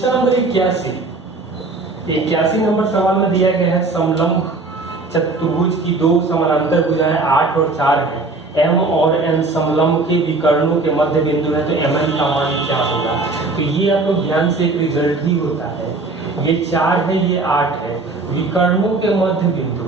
Question number 81 number सवाल में दिया गया है समलंब चतुर्भुज की दो समानांतर भुजाएं 8 और 4 है, m और n समलंब के विकर्णों के मध्य बिंदु है, तो mn का मान क्या होगा। तो ये आप लोग ध्यान से, एक रिजल्ट ही होता है, ये 4 है ये 8 है, विकर्णों के मध्य बिंदु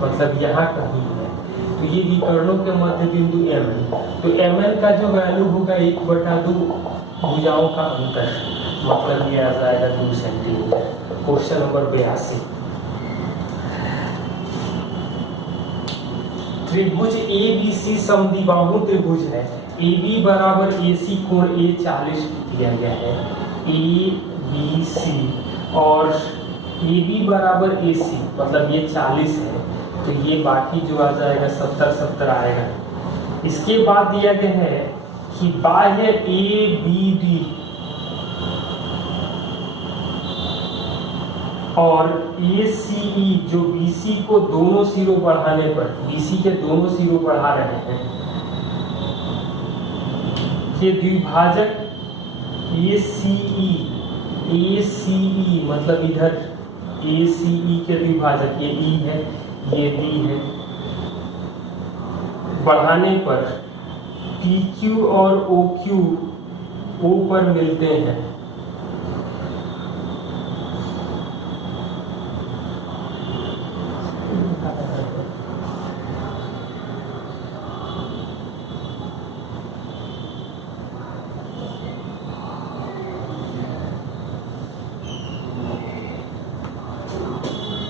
मतलब यहाँ कहीं है, तो ये विकर्णों के मध्य बिंदु mn, तो mn का जो वैल्यू होगा 1/2 भुजाओं का अंतर, मतलब ये आ जाएगा 2 सेंटीमीटर। क्वेश्चन नंबर 82 त्रिभुज ABC समद्विबाहु त्रिभुज है, AB बराबर AC कोण A 40 दिया गया है, ABC और AB बराबर AC मतलब ये 40 है, तो ये बाकी जो आ जाएगा 70 आएगा। इसके बाद दिया गया है कि बाह्य ABD और ACE जो BC को दोनों सिरों बढ़ाने पर, BC के दोनों सिरों बढ़ा रहे हैं, ये द्विभाजक ACE मतलब इधर ACE के द्विभाजक, ये E है ये D है, बढ़ाने पर PQ और OQ O पर मिलते हैं,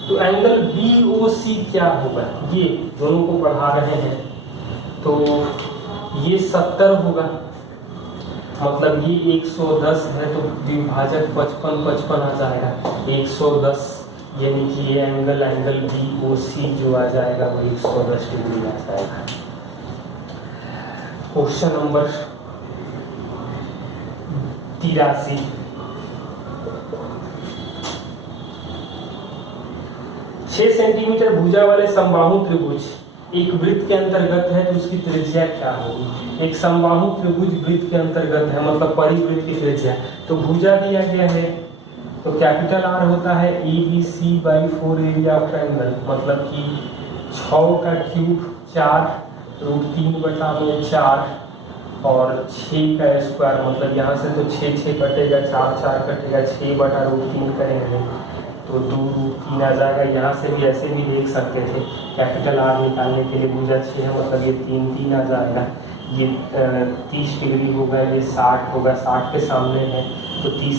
तो एंगल BOC क्या होगा, ये दोनों को बढ़ा रहे हैं, तो ये 70 होगा, मतलब ये 110 है, तो विभाजक 55 आ जाएगा, 110 यानी कि ये एंगल BOC जो आ जाएगा वो 110 डिग्री आ जाएगा। क्वेश्चन नंबर 83 6 सेंटीमीटर भुजा वाले समबाहु त्रिभुज एक वृत्त के अंतर्गत है, तो उसकी त्रिज्या क्या होगी। एक समबाहु त्रिभुज वृत्त के अंतर्गत है मतलब परिवृत्त की त्रिज्या, तो भुजा दिया गया है, तो कैपिटल R होता है ABC/4 एरिया ऑफ ट्रायंगल, मतलब कि 6 का क्यूब 4√3/4 और 6 का स्क्वायर, मतलब यहाँ से तो 6 कटेगा, 4 कटेगा, 6/√3 करेंगे तो 2√3 आ जाएगा। यहाँ से भी ऐसे भी देख सकते थे, कैपिटल R निकालने के लिए भुजा 6 है मतलब ये 3 आ जाएगा, ये 30 डिग्री होगा, ये 60 होगा, 60 के सामने है तो 30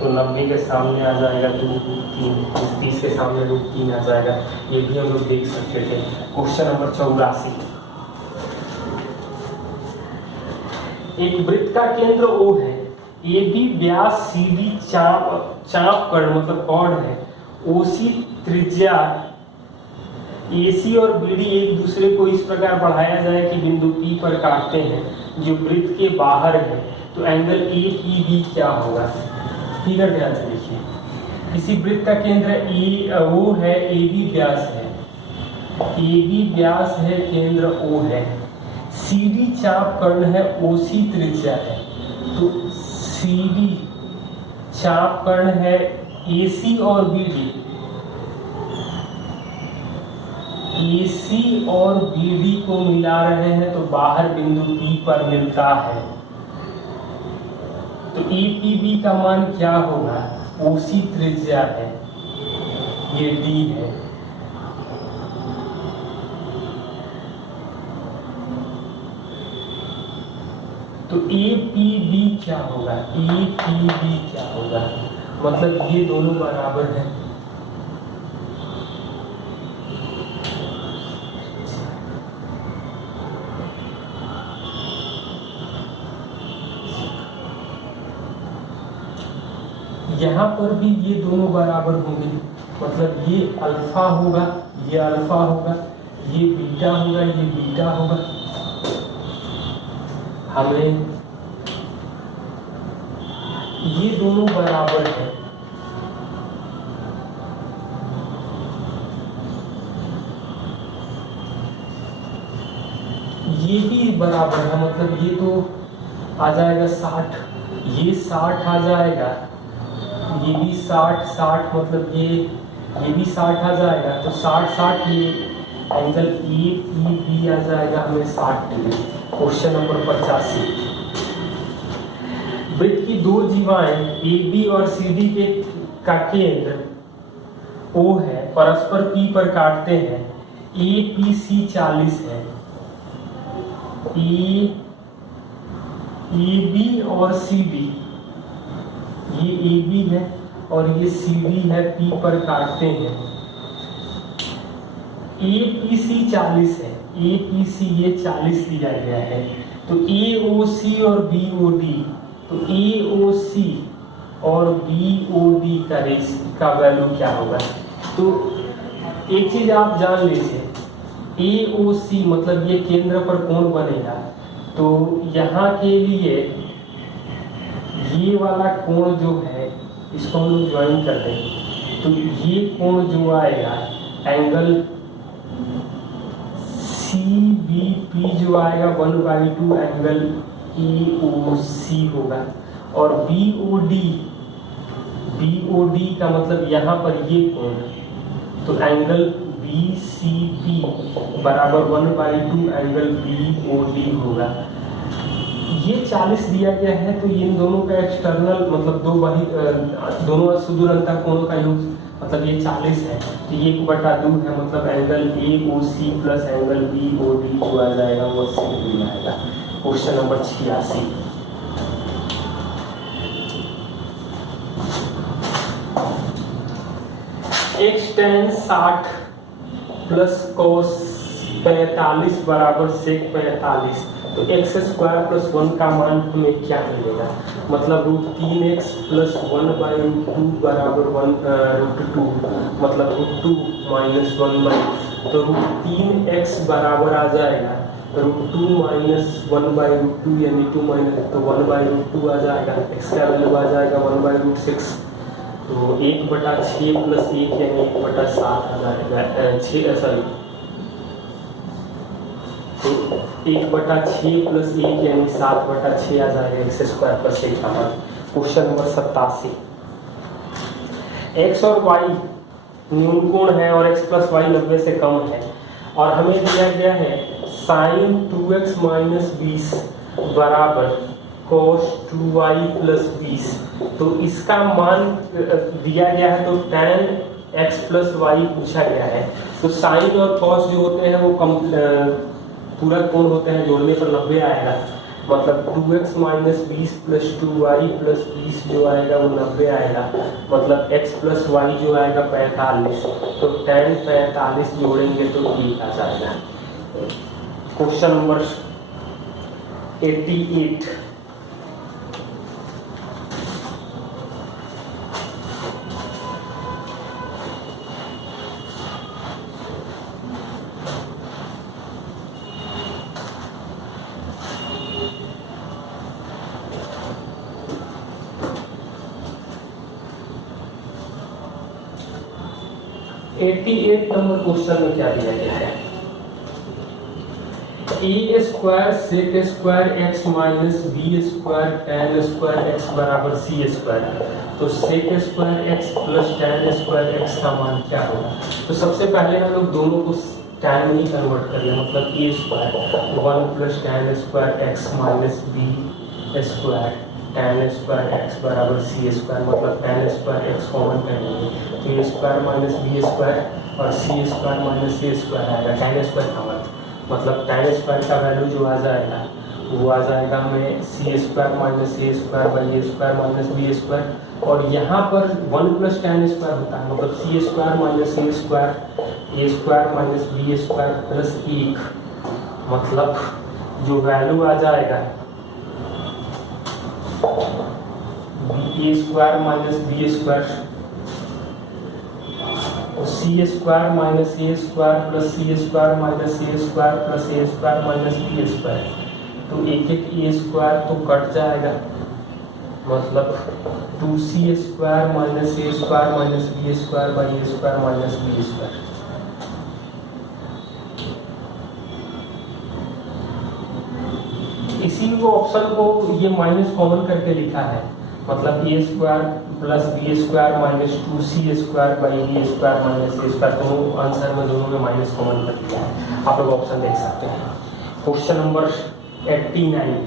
तो 90 के सामने आ जाएगा 2√3, 30 के सामने √3 आ जाएगा, ये भी हम लोग देख सकते थे। क्वेश्चन नंबर 84 एक वृत्त का केंद्र O है, AB व्यास CD चाप कर्ण मतलब कॉर्ड है, OC त्रिज्या, AC और BD एक दूसरे को इस प्रकार बढ़ाया जाए कि बिंदु P पर काटते हैं जो वृत्त के बाहर है, तो एंगल APB क्या होगा। फिगर ध्यान से देखिए, किसी वृत्त का केंद्र O है, AB व्यास है, AB व्यास है, केंद्र O है, CD चाप कर्ण है, OC त्रिज्या है, तो CD चाप कर्ण है, AC और BD, AC और BD को मिला रहे हैं तो बाहर बिंदु P पर मिलता है, तो APB का मान क्या होगा, OC त्रिज्या है, ये D है, तो APB क्या होगा, APB क्या होगा, मतलब ये दोनों बराबर हैं, यहाँ पर भी ये दोनों बराबर होंगे, मतलब ये अल्फा होगा, ये अल्फा होगा, ये बीटा होगा, ये बीटा होगा, हमें ये दोनों बराबर है, ये भी बराबर है, मतलब ये तो आ जाएगा 60, ये 60 आ जाएगा, ये भी 60 60 मतलब ये भी 60 आ जाएगा, तो 60 60 ये एंगल ए ई बी आ जाएगा हमें 60 डिग्री। Question number 85। वृत्त की दो जीवाएं ए बी और सी डी का केंद्र O है, परस्पर P पर काटते हैं। ए पी सी 40 है, ए बी और सी डी, ये ए बी है और ये सी डी है, P पर काटते हैं। ए पी सी 40 है, ए पी सी ये 40 दिया गया है, तो ए ओ सी और बी ओ डी, तो ए ओ सी और बी ओ डी का वैल्यू क्या होगा। तो एक चीज आप जान लीजिए, ए ओ सी मतलब ये केंद्र पर कोण बनेगा, तो यहाँ के लिए ये वाला कोण जो है इसको हम लोग ज्वाइन कर देंगे, तो ये कोण जो आएगा एंगल सी बी पी जो आएगा 1/2 एंगल ए ओ सी होगा, और बी ओ डी का मतलब यहाँ पर ये कोण, तो एंगल बी सी पी बराबर 1/2 एंगल बी ओ डी होगा। ये 40 दिया गया है, तो इन दोनों का एक्सटर्नल मतलब दोनों सुदूर अंतर कोणों का योग मतलब ये 40 है, तो ये 1/2 है, मतलब angle A O C plus angle B O D जो आ जाएगा वो 80 डिग्री आएगा। Question number 86। x tan 60 plus cos 45 बराबर sec 45, तो x स्क्वायर प्लस 1 का मान हमें क्या मिलेगा, मतलब √3x प्लस 1/2 बराबर 1√2, मतलब √2 माइनस 1/2, तो √3x बराबर आ जाएगा √2 माइनस 1/2 यानी 2 माइनस, तो 1/2 आ जाएगा, x का वैल्यू आ जाएगा 1/6, तो 1/6 प्लस 1 यानी 1/7 आ जाएगा, 1/6 प्लस 1 यानी 7/6 आ जाएगा x स्क्वायर प्लस 1 का मान। Question number 87। x और y न्यून कोण है और x प्लस वाई 90 से कम है, और हमें दिया गया है साइन 2x माइनस 20 बराबर cos 2y प्लस 20, तो इसका मान दिया गया है, तो tan x प्लस वाई पूछा गया है, तो साइन और cos जो होते हैं वो पूरा कोण होते हैं, जोड़ने पर 90 आएगा, मतलब 2x minus 20 plus 2y plus 20 जो आएगा वो 90 आएगा, मतलब x प्लस वाई जो आएगा 45, तो tan 45 जोड़ेंगे तो 1 आ जाएगा। Question number 88। नंबर क्वेश्चन में क्या दिया गया है, A square sec square X minus B square tan square X बराबर सी स्क्वायर, तो sec square X plus tan square X का मान क्या होगा। तो सबसे पहले हम लोग दोनों को टैन में ही कन्वर्ट कर लें, मतलब A square 1 plus tan square X minus B square tan square X बराबर सी स्क्वायर, मतलब टैन स्क्वायर एक्स कॉमन करेंगे, तो A square minus B square और C square minus A square आएगा, टैन स्क्वायर कॉमन, मतलब tan square का value जो आ जाएगा वो आ जाएगा हमें C square minus A square by A square minus B square, और यहाँ पर 1 प्लस टैन स्क्वायर होता है, मतलब C square minus A square minus B square plus 1, मतलब जो वैल्यू आ जाएगा A square minus B square, C square minus A square plus C square minus A square plus A square minus B square, तो एक A square तो cut जाएगा, मतलब 2c square minus A square minus B square by A square minus B square. इसी को option को ये minus common करके लिखा है, मतलब A square plus B square minus 2c square by B square minus A square, दोनों answer में दोनों में माइनस कॉमन कर लिया है। आप लोग ऑप्शन देख सकते हैं। क्वेश्चन नंबर 89,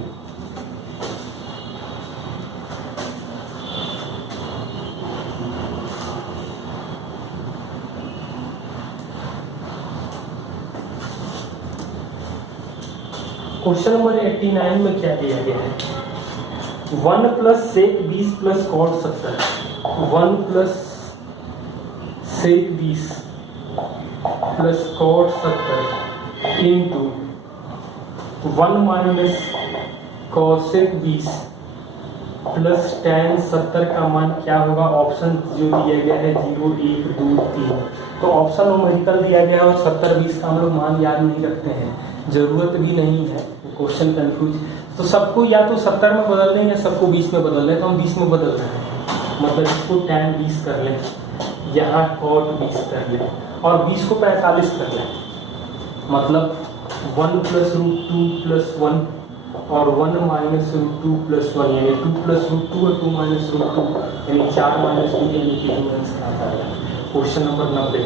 क्वेश्चन नंबर 89 में क्या दिया गया है? 1 plus sec 20 plus cot 70, 1 plus sec 20 plus cot 70 into 1 minus cosec 20 plus tan 70 का मान क्या होगा? ऑप्शन जो दिया गया है 0, 1, 2, 3। तो ऑप्शन न्यूमेरिकल दिया गया है और 70, 20 का हम लोग मान याद नहीं रखते हैं, जरूरत भी नहीं है, क्वेश्चन कंफ्यूज। तो सबको या तो 70 में बदल दें या सबको 20 में बदल दें, तो हम 20 में बदल रहे हैं, मतलब इसको tan 20 कर लें, यहाँ cot 20 कर लें और 20 को 45 कर लें, मतलब 1 प्लस रूट 2 प्लस 1 और 1 माइनस रूट 2 प्लस 1, यानी 2 प्लस रूट 2 और 2 माइनस रूट 2, यानी 4 माइनस 2, यानी कि 2 आंसर आता है। Question number 90,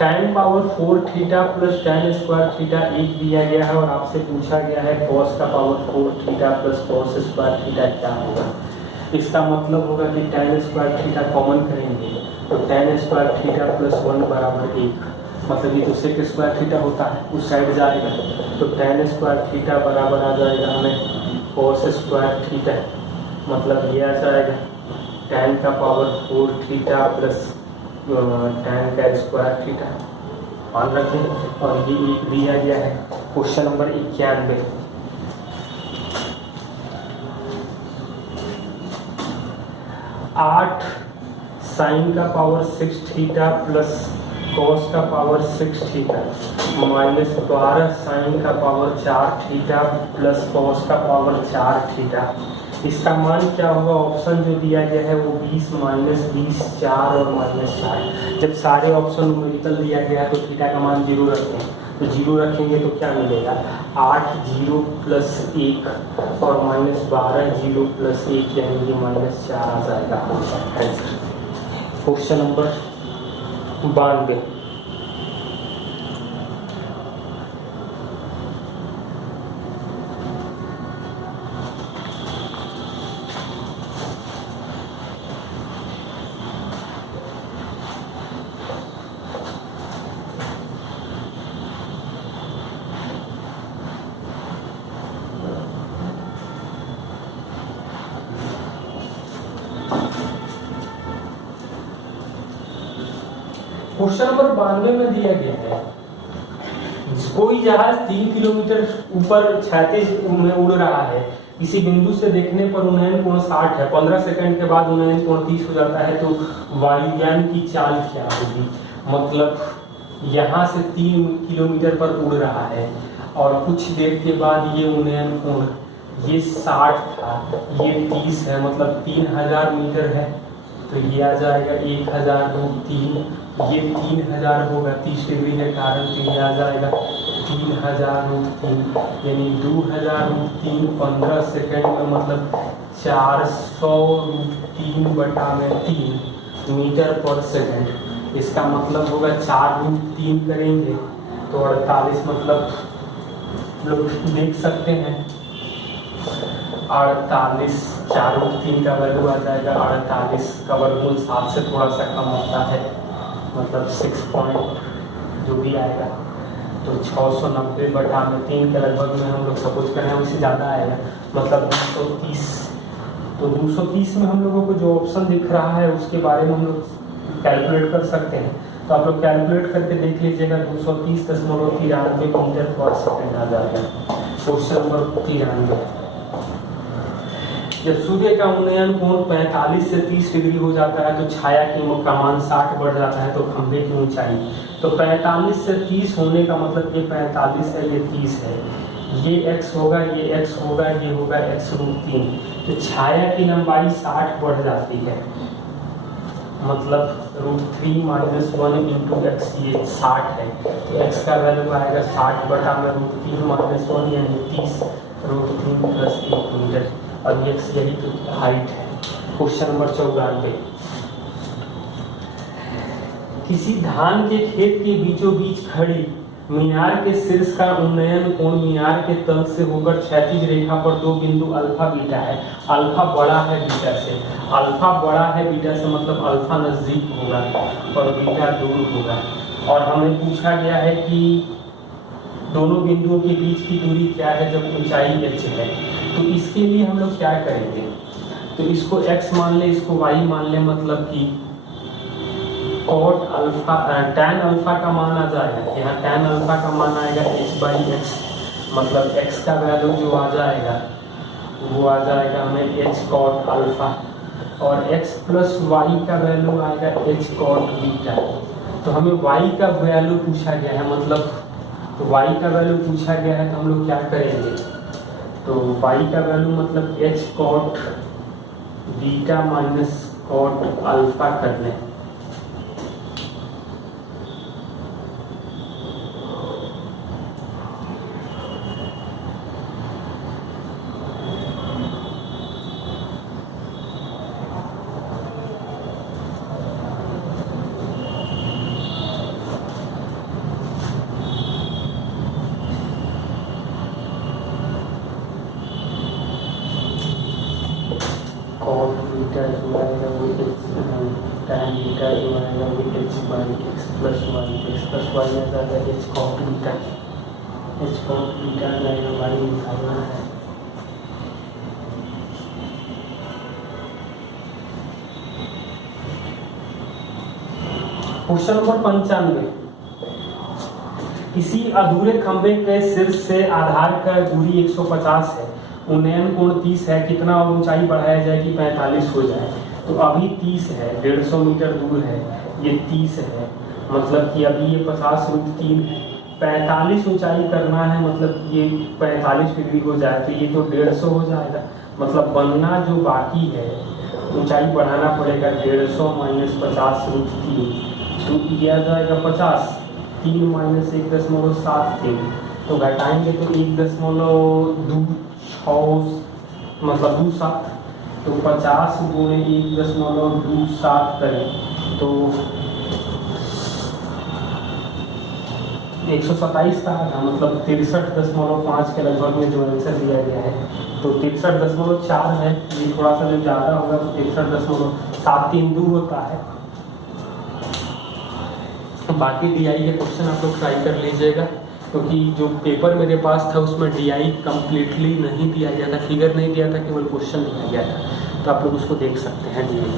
tan power 4 theta plus tan square theta 1 दिया गया है और आपसे पूछा गया है cos का power 4 theta plus cos square theta क्या होगा। इसका मतलब होगा कि tan स्क्वायर थीटा कॉमन करेंगे तो tan स्क्वायर थीटा प्लस 1 बराबर 1, मतलब ये तो sec स्क्वायर थीटा होता है, उस साइड जाएगा तो tan स्क्वायर थीटा बराबर आ जाएगा हमें cos स्क्वायर थीटा, मतलब ये आ जाएगा tan का पावर 4 थीटा प्लस tan का स्क्वायर थीटा, मान रखें। और ये एक दिया गया है। क्वेश्चन नंबर 91, आठ साइन का पावर 6 थीटा प्लस कॉस का पावर 6 थीटा माइनस 12 साइन का पावर 4 थीटा प्लस कॉस का पावर 4 थीटा, इसका मान क्या होगा? ऑप्शन जो दिया गया है वो 20 माइनस 20 4 और माइनस 4। जब सारे ऑप्शन न्यूमेरिकल दिया गया है तो थीटा का मान 0 रखते हैं, तो 0 रखेंगे तो क्या मिलेगा? 8 0 प्लस 1 और माइनस 12 0 प्लस 1, यानी कि माइनस 4 आ जाएगा answer. Question number 92, question number 92 में दिया गया है कोई जहाज 3 किलोमीटर ऊपर क्षैतिज में उड़ रहा है, किसी बिंदु से देखने पर उन्नयन कोण 60 है, 15 सेकंड के बाद उन्नयन कोण 30 हो जाता है, तो वायुयान की चाल क्या होगी? मतलब यहाँ से 3 किलोमीटर पर उड़ रहा है और कुछ देर के बाद ये उन्नयन कोण, ये 60 था, ये 30 है, मतलब 3000 मीटर है, तो ये आ जाएगा 1000√3, ये 3000 होगा 30 डिग्री के कारण, तो ये आ जाएगा 3000√3, यानी 2000√3 15 सेकेंड में, मतलब 400√3/3 मीटर पर सेकेंड। इसका मतलब होगा 4√3 करेंगे तो 48, मतलब लोग देख सकते हैं 48, 4√3 का वर्ग आ जाएगा 48 का वर्गमूल 7 से थोड़ा सा कम होता है, मतलब 6 पॉइंट जो भी आएगा, तो 690/3 के लगभग में हम लोग सपोज कर रहे हैं, उससे ज़्यादा आएगा, मतलब 230। तो 230 में हम लोगों को जो ऑप्शन दिख रहा है उसके बारे में हम लोग कैलकुलेट कर सकते हैं, तो आप लोग कैलकुलेट करके देख लीजिएगा 230.93 मीटर पर सेकेंड आ जाएगा। क्वेश्चन नंबर 93, जब सूर्य का उन्नयन कोण 45 से 30 डिग्री हो जाता है तो छाया का मान 60 बढ़ जाता है, तो खंभे की ऊंचाई, तो 45 से 30 होने का मतलब ये 45 है, ये 30 है, ये x होगा, ये x होगा, ये होगा x√3, तो छाया की लंबाई 60 बढ़ जाती है, मतलब √3 - 1 इंटू एक्स, ये 60 है, तो एक्स का वैल्यू आएगा 60 बटा में √3 - 1 यानी 30, √3 + 1 मीटर। अब एक्स यही तो हाइट है। क्वेश्चन नंबर 94, किसी धान के खेत के बीचों बीच खड़ी मीनार के शीर्ष का उन्नयन कोण मीनार के तल से होकर क्षैतिज रेखा पर 2 बिंदु अल्फा बीटा है। अल्फा बड़ा है बीटा से, अल्फा बड़ा है बीटा से मतलब अल्फा नजदीक होगा और बीटा दूर होगा। और हमें पूछा गया है कि दोनों बिंदुओं के बीच की दूरी क्या है जब ऊंचाई h है। तो इसके लिए हम लोग क्या करेंगे, तो इसको x मान ले, इसको y मान ले, मतलब कि cot अल्फा tan अल्फा का मान आ जाएगा, यहाँ tan अल्फा का मान आएगा h/x, मतलब x का वैल्यू जो आ जाएगा वो आ जाएगा हमें h cot अल्फा, और x + y का वैल्यू आएगा h cot बीटा। तो हमें y का वैल्यू पूछा गया है, मतलब y का वैल्यू पूछा गया है, तो हम लोग क्या करेंगे, तो y का वैल्यू मतलब h cot beta minus cot alpha कर लें। cot बीटा जो आएगा वो tan बीटा जो आएगा वो h/x + y, x + y आ जाएगा h cot beta, h cot beta आ जाएगा y निकालना है। क्वेश्चन नंबर 95, किसी अधूरे खंभे के शीर्ष से आधार का दूरी 150 है, उन्नयन कोण 30 है, कितना और ऊंचाई बढ़ाया जाए कि 45 हो जाए। तो अभी 30 है, 150 मीटर दूर है, ये 30 है, मतलब कि अभी ये 50 √3 है, 45 ऊंचाई करना है, मतलब ये 45 डिग्री हो जाए तो ये तो 150 हो जाएगा, मतलब बनना जो बाकी है ऊंचाई बढ़ाना पड़ेगा 150 - 50 √3, तो ये आ जाएगा 50, 3 - 1.73, तो घटाएंगे तो 1.26 मतलब 27, तो 50 गुणे 1.27 करें तो 127 का आधा, मतलब 63.5 के लगभग में जो आंसर दिया गया है, तो 63.4 है, ये थोड़ा सा जो ज़्यादा होगा तो 63.732 होता है। बाकी DI के क्वेश्चन आप लोग ट्राई कर लीजिएगा, क्योंकि जो पेपर मेरे पास था उसमें DI कम्प्लीटली नहीं दिया गया था, फिगर नहीं दिया था, केवल क्वेश्चन दिया गया था, तो आप लोग उसको देख सकते हैं DI।